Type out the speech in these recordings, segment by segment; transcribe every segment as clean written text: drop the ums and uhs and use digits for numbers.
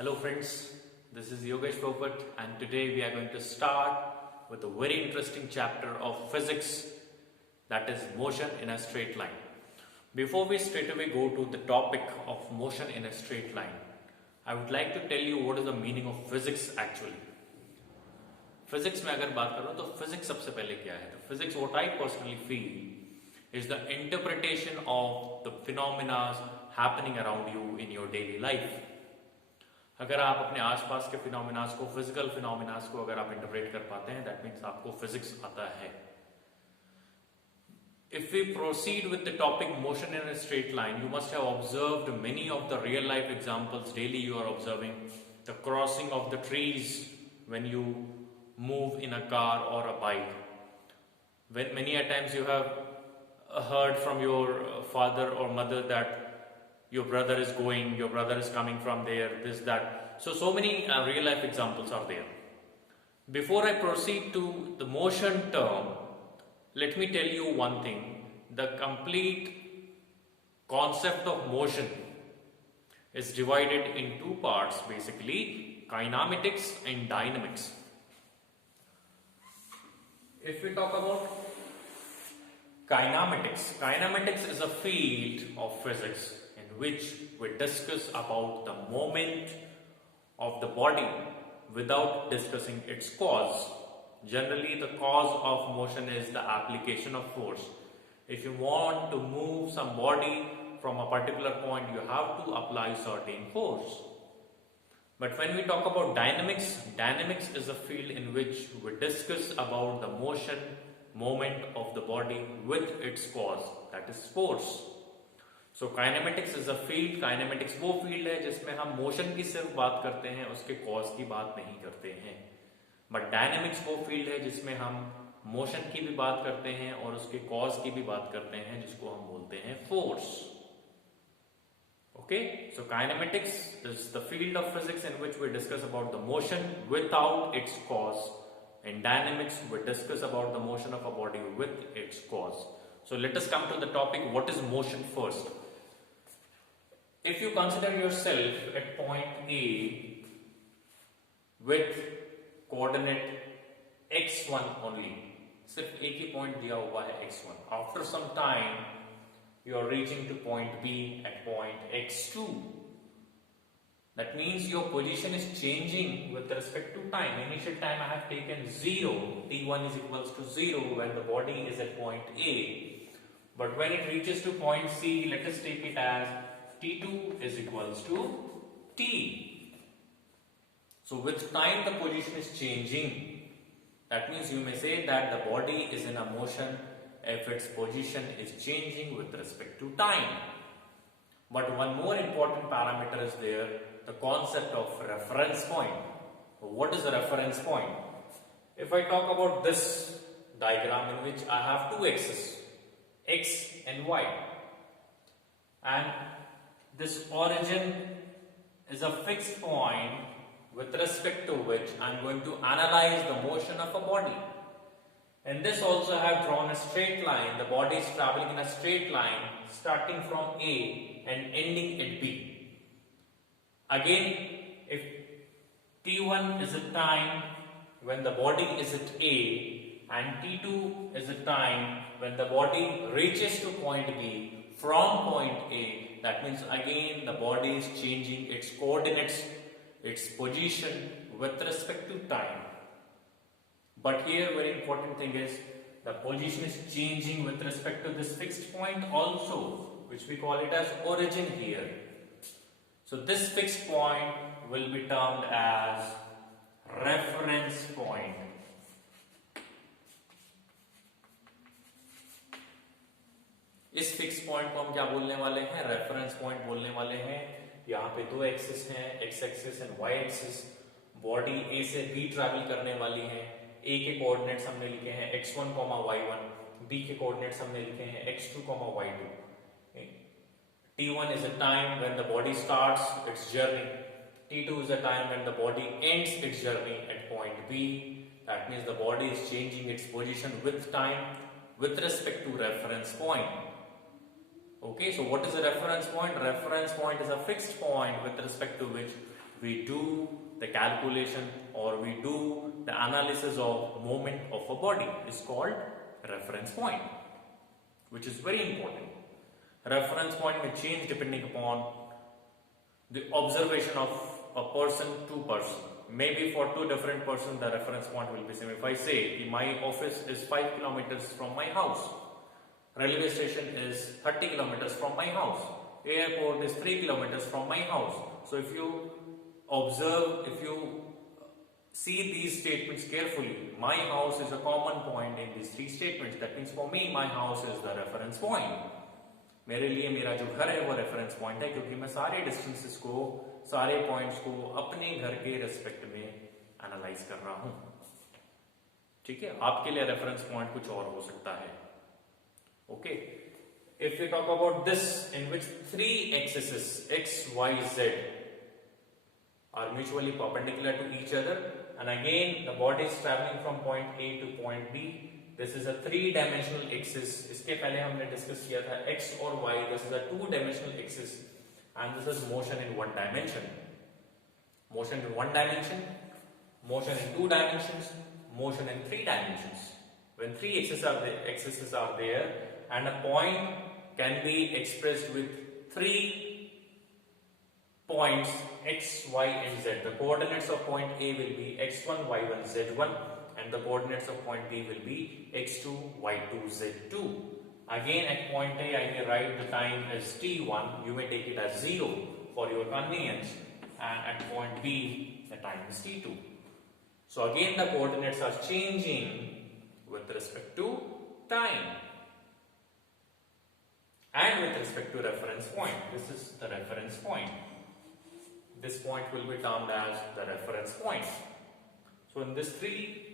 Hello friends, this is Yogesh Popat and today we are going to start with a very interesting chapter of physics, that is motion in a straight line. Before we straight away go to the topic of motion in a straight line, I would like to tell you what is the meaning of physics actually. Physics में अगर बात करूं तो physics सबसे पहले क्या है? तो physics what I personally feel is the interpretation of the phenomena happening around you in your daily life. अगर आप अपने आसपास के फिनोमेनास को, फिजिकल फिनोमेनास को अगर आप इंटरप्रेट कर पाते हैं, दैट मीन्स आपको फिजिक्स आता है. If we proceed with the topic motion in a straight line, you must have observed many of the real life examples. Daily you are observing the crossing of the trees when you move in a car or a bike. When many a times you have heard from your father or mother that your brother is going, your brother is coming from there, this, that. So many real life examples are there. Before I proceed to the motion term, let me tell you one thing. The complete concept of motion is divided in two parts, basically kinematics and dynamics. If we talk about kinematics is a field of physics in which we discuss about the moment of the body without discussing its cause. Generally, the cause of motion is the application of force. If you want to move some body from a particular point, you have to apply certain force. But when we talk about dynamics is a field in which we discuss about the motion, moment of the body with its cause, that is force. So kinematics is a field, kinematics वो field है जिसमें हम motion की सिर्फ बात करते हैं, उसके कॉज की बात नहीं करते हैं. बट डायनेमिक्स वो फील्ड है जिसमें हम मोशन की भी बात करते हैं और उसके कॉज की भी बात करते हैं, जिसको हम बोलते हैं force. Okay, so kinematics is the field of physics in which we discuss about the motion without its cause. In dynamics, we discuss about the motion of a body with its cause. So let us come to the topic, what is motion first? If you consider yourself at point A with coordinate x1 only, सिर्फ एक ही point दिया हुआ है x1. After some time, you are reaching to point B at point x2. That means your position is changing with respect to time. Initial time I have taken 0, t1 is equals to 0 when the body is at point A. But when it reaches to point C, let us take it as t2 is equals to t. So with time the position is changing. That means you may say that the body is in a motion if its position is changing with respect to time. But one more important parameter is there, the concept of reference point. What is a reference point? If I talk about this diagram in which I have two axes, x and y, and this origin is a fixed point with respect to which I am going to analyze the motion of a body. And this also I have drawn a straight line. The body is traveling in a straight line starting from A and ending at B. Again, if T1 is a time when the body is at A and T2 is a time when the body reaches to point B from point A, that means again the body is changing its coordinates, its position with respect to time. But here very important thing is the position is changing with respect to this fixed point also, which we call it as origin here. So this fixed point will be termed as reference point. इस fix point को हम क्या बोलने वाले हैं? Reference point बोलने वाले हैं. यहाँ पे दो एक्सिस हैं, x axis and y axis. Body A से बी ट्रैवल करने वाली है. A के कोऑर्डिनेट्स हमने लिखे हैं x1, y1. B के कोऑर्डिनेट्स हमने लिखे हैं x2, y2. T1 is a time when the body starts its journey. T2 is a time when the body ends its journey at point B. That means the body is changing its position with time with respect to reference point. Okay, so what is a reference point? Reference point is a fixed point with respect to which we do the calculation or we do the analysis of movement of a body is called reference point, which is very important. Reference point may change depending upon the observation of a person to person. Maybe for two different persons the reference point will be same. If I say my office is 5 kilometers from my house, railway station is 30 kilometers from my house, airport is 3 kilometers from my house. So if you observe, if you see these statements carefully, my house is a common point in these three statements. That means for me my house is the reference point. मेरे लिए मेरा जो घर है वो reference point है, क्योंकि मैं सारे डिस्टेंसेस को, सारे पॉइंट्स को अपने घर के रेस्पेक्ट में एनालाइज कर रहा हूं. ठीक है, आपके लिए रेफरेंस पॉइंट कुछ और हो सकता है. Okay, if you talk about this in which three axis x, y, z are mutually perpendicular to each other, and again the body is traveling from point A to point B. This is a three-dimensional axis. इसके पहले हमने discuss किया था x और y. This is a two-dimensional axis, and this is motion in one dimension. Motion in one dimension, motion in two dimensions, motion in three dimensions. When three axes are there, and a point can be expressed with three points x, y, and z. The coordinates of point A will be x1, y1, z1. And the coordinates of point B will be x2, y2, z2. Again at point A I may write the time as t1, you may take it as 0 for your convenience, and at point B the time is t2. So again the coordinates are changing with respect to time and with respect to reference point. This is the reference point. This point will be termed as the reference point. So in this three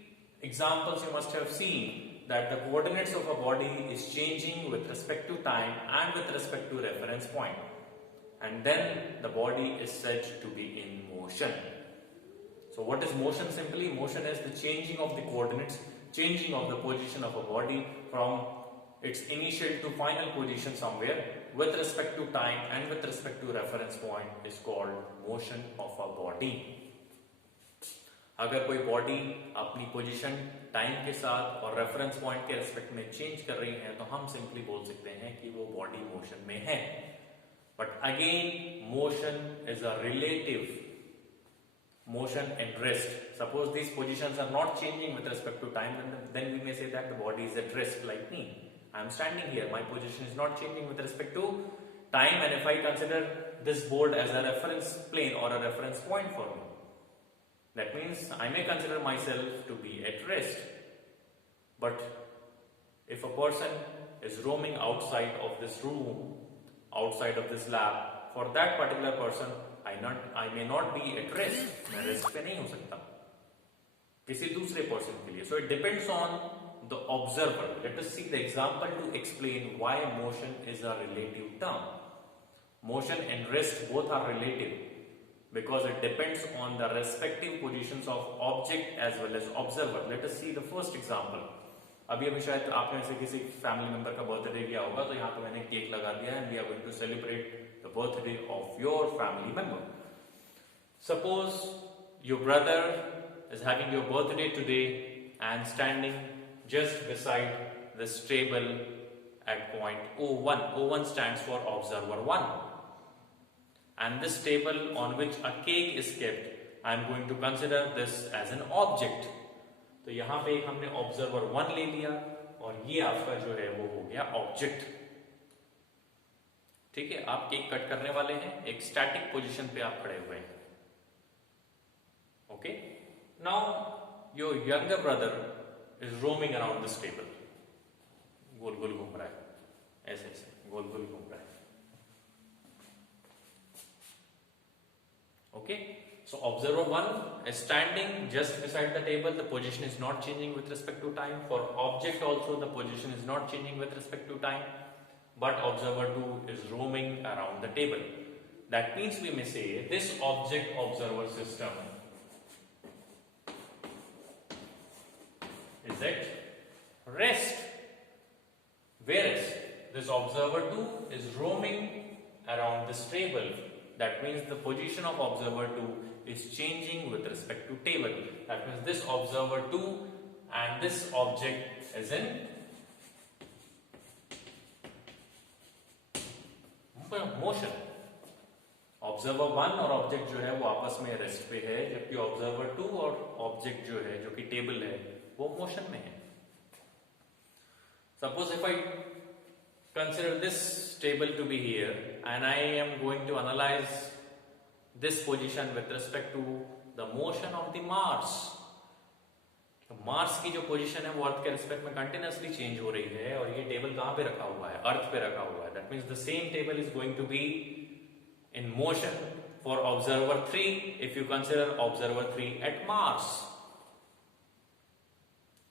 examples you must have seen that the coordinates of a body is changing with respect to time and with respect to reference point, and then the body is said to be in motion. So what is motion? Simply, motion is the changing of the coordinates, changing of the position of a body from its initial to final position somewhere with respect to time and with respect to reference point is called motion of a body. अगर कोई body अपनी position time के साथ और reference point के respect में change कर रही है तो हम सिंपली बोल सकते हैं कि वो बॉडी मोशन में है. But again motion is a relative motion at rest. Suppose these positions are not changing with respect to time, then we may say that the body is at rest. Like me, I am standing here, my position is not changing with respect to time, and if I consider this board as a reference plane or a reference point for me, that means I may consider myself to be at rest. But if a person is roaming outside of this room, outside of this lab, for that particular person I may not be at rest. मैं rest पे नहीं हो सकता किसी दूसरे person के लिए. So it depends on the observer. Let us see the example to explain why motion is a relative term. Motion and rest both are relative, because it depends on the respective positions of object as well as observer. Let us see the first example. अभी शायद आपने से किसी family member का birthday किया होगा, तो यहाँ पे मैंने केक लगा दिया है, and we are going to celebrate the birthday of your family member. Suppose your brother is having your birthday today and standing just beside this table at point O1. O1 stands for observer 1. And this table on which a cake is kept, I am going to consider this as an object. तो यहाँ पे एक हमने observer 1 ले लिया और ये आपका जो है वो हो गया ऑब्जेक्ट. ठीक है, आप केक कट करने वाले हैं, एक स्टैटिक पोजीशन पे आप खड़े हुए हैं. Okay, now your younger brother is roaming around this table. गोल गोल घूम रहा है, ऐसे ऐसे गोल गोल घूम रहा है. Okay, so observer 1 is standing just beside the table. The position is not changing with respect to time. For object also the position is not changing with respect to time, but observer 2 is roaming around the table. That means we may say this object observer system is at rest, whereas this observer 2 is roaming around this table That means the position of observer 2 is changing with respect to table. That means this observer 2 and this object is in motion. Observer 1 और object जो है वो आपस में rest पे है, जबकि observer 2 और ऑब्जेक्ट जो है, जो कि टेबल है, वो मोशन में है. Suppose if I consider this table to be here and I am going to analyze this position with respect to the motion of the Mars. तो मार्स की जो पोजीशन है वो अर्थ के रिस्पेक्ट में कंटिन्यूसली चेंज हो रही है और ये टेबल कहां पे रखा हुआ है? अर्थ पे रखा हुआ है. That means the same table is going to be in motion for observer 3 if you consider observer 3 at Mars.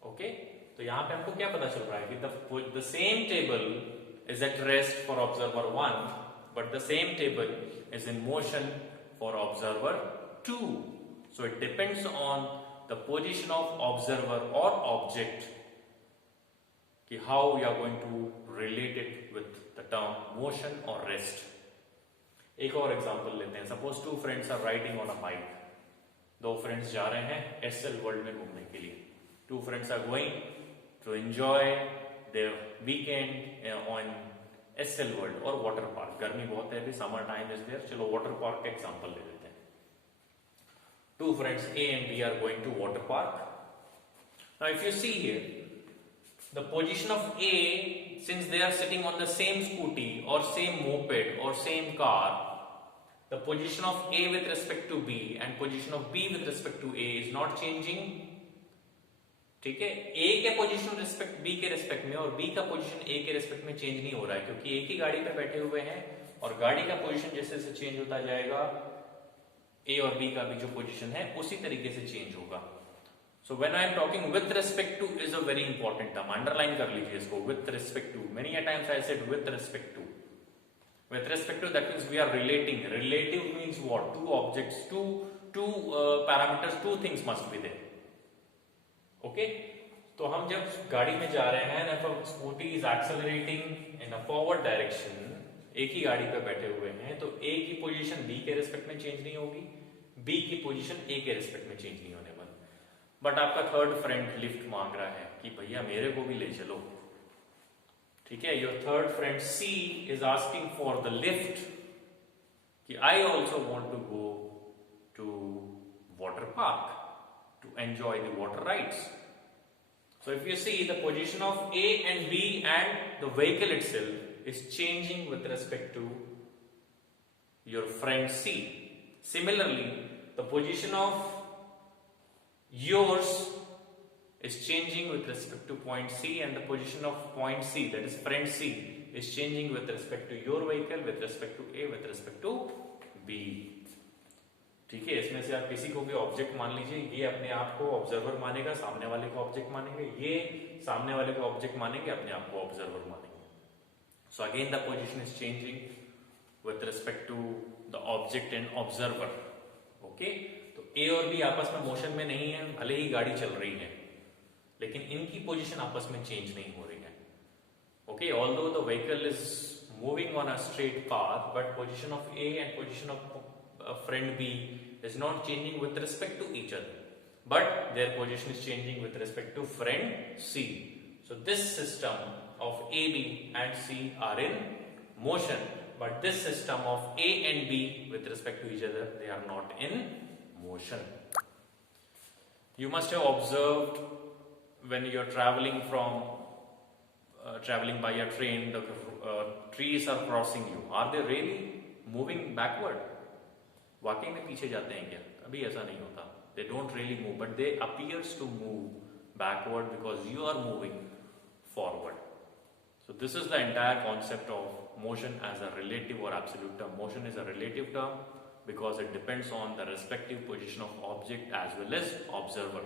Okay, तो यहां पे हमको क्या पता चल रहा है कि the same table is at rest for observer 1 but the same table is in motion for observer 2. So it depends on the position of observer or object ki how you are going to relate it with the term motion or rest. एक और example लेते हैं. Suppose two friends are riding on a bike. दो friends जा रहे हैं एसएल वर्ल्ड में घूमने के लिए. Two friends are going to enjoy their weekend on SL World or water park. गर्मी बहुत है अभी, समर टाइम इज देयर. चलो वाटर पार्क का एग्जांपल ले लेते हैं. Two friends A and B are going to water park. Now if you see here, the position of A, since they are sitting on the same scooty or same moped or same car, the position of A with respect to B and position of B with respect to A is not changing. ठीक है, ए के position respect B के respect में और B का position A के respect में change नहीं हो रहा है, क्योंकि एक ही गाड़ी पे बैठे हुए हैं और गाड़ी का पोजीशन जैसे जैसे चेंज होता जाएगा ए और बी का भी जो पोजीशन है उसी तरीके से चेंज होगा. So when I am talking with respect to is a very important term. Underline कर लीजिए इसको. With respect to, many a times I said with respect to. With respect to that means we are relating. Relative means what? Two objects, two parameters, two things must be there. Okay, तो हम जब गाड़ी में जा रहे हैं, if a scooty is accelerating in a forward direction, एक ही गाड़ी पे बैठे हुए हैं, तो ए की पोजीशन बी के रिस्पेक्ट में चेंज नहीं होगी, बी की पोजीशन ए के रिस्पेक्ट में चेंज नहीं होने वाली. बट आपका थर्ड फ्रेंड लिफ्ट मांग रहा है कि भैया मेरे को भी ले चलो. ठीक है, your third friend C is asking for the lift कि I also want to go to water park to enjoy the water rides. So if you see, the position of A and B and the vehicle itself is changing with respect to your friend C. Similarly, the position of yours is changing with respect to point C and the position of point C, that is friend C, is changing with respect to your vehicle, with respect to A, with respect to B. ठीक है, इसमें से आप किसी को भी object मान लीजिए. ये अपने आप को ऑब्जर्वर मानेगा, सामने वाले को ऑब्जेक्ट मानेंगे, ये सामने वाले को ऑब्जेक्ट मानेंगे, अपने आप को ऑब्जर्वर मानेंगे. So again the position is changing with respect to the object and observer. Okay, तो ए और बी आपस में मोशन में नहीं है, भले ही गाड़ी चल रही है, लेकिन इनकी पोजीशन आपस में चेंज नहीं हो रही है. Okay, although the vehicle is moving on a straight path, but position of A and position of friend B is not changing with respect to each other, but their position is changing with respect to friend C. So this system of A, B and C are in motion, but this system of A and B with respect to each other, they are not in motion. You must have observed when you are traveling by a train, the trees are crossing you. Are they really moving backward? वाकई में पीछे जाते हैं क्या? अभी ऐसा नहीं होता. They don't really move, but they appears to move backward because you are moving forward. So this is the entire concept of motion as a relative or absolute term. Motion is a relative term because it depends on the respective position of object as well as observer.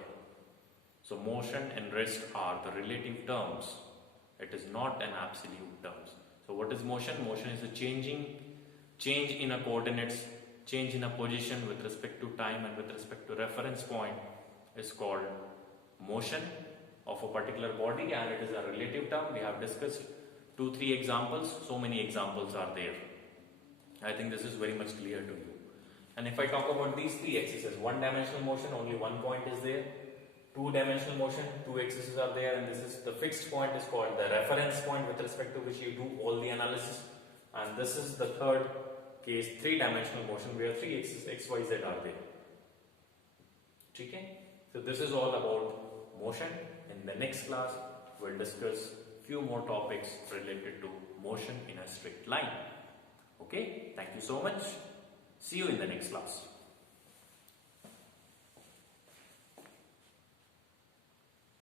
So motion and rest are the relative terms. It is not an absolute terms. So what is motion? Motion is a change in a coordinates, change in a position with respect to time and with respect to reference point is called motion of a particular body, and it is a relative term. We have discussed 2-3 examples. So many examples are there. I think this is very much clear to you. And if I talk about these three axes, one-dimensional motion, only one point is there. Two-dimensional motion, two axes are there, and this is the fixed point is called the reference point with respect to which you do all the analysis. And this is the third case, three-dimensional motion, where three axes x, y, z are there. Okay? So this is all about motion. In the next class, we'll discuss few more topics related to motion in a straight line. Okay? Thank you so much. See you in the next class.